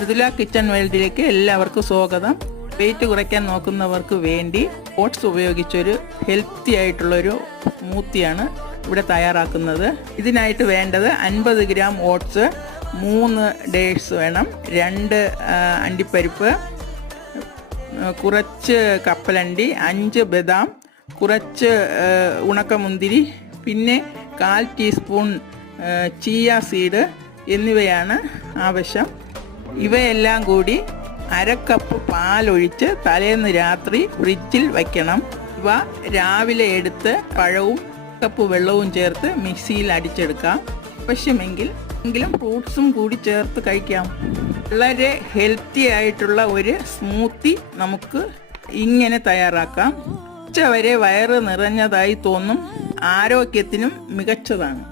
Mridula kitchen വേൾഡിലേക്ക് എല്ലാവർക്കും സ്വാഗതം. വെയിറ്റ് കുറയ്ക്കാൻ നോക്കുന്നവർക്ക് വേണ്ടി ഓട്സ് ഉപയോഗിച്ചൊരു ഹെൽത്തി ആയിട്ടുള്ളൊരു സ്മൂത്തിയാണ് ഇവിടെ തയ്യാറാക്കുന്നത്. ഇതിനായിട്ട് വേണ്ടത് 50 ഗ്രാം ഓട്സ്, 3 ഡേറ്റ്സ് വേണം, 2 അണ്ടിപ്പരിപ്പ്, കുറച്ച് കപ്പലണ്ടി, 5 ബദാം, കുറച്ച് ഉണക്കമുന്തിരി, പിന്നെ 1/4 ടീസ്പൂൺ ചിയ സീഡ് എന്നിവയാണ് ആവശ്യം. ഇവയെല്ലാം കൂടി 1/2 കപ്പ് പാലൊഴിച്ച് തലേന്ന് രാത്രി ഫ്രിഡ്ജിൽ വയ്ക്കണം. ഇവ രാവിലെ എടുത്ത് പഴവും കപ്പ് വെള്ളവും ചേർത്ത് മിക്സിയിൽ അടിച്ചെടുക്കാം. ആവശ്യമെങ്കിലും ഫ്രൂട്ട്സും കൂടി ചേർത്ത് കഴിക്കാം. വളരെ ഹെൽത്തി ആയിട്ടുള്ള ഒരു സ്മൂത്തി നമുക്ക് ഇങ്ങനെ തയ്യാറാക്കാം. ഉച്ചവരെ വയറ് നിറഞ്ഞതായി തോന്നും. ആരോഗ്യത്തിനും മികച്ചതാണ്.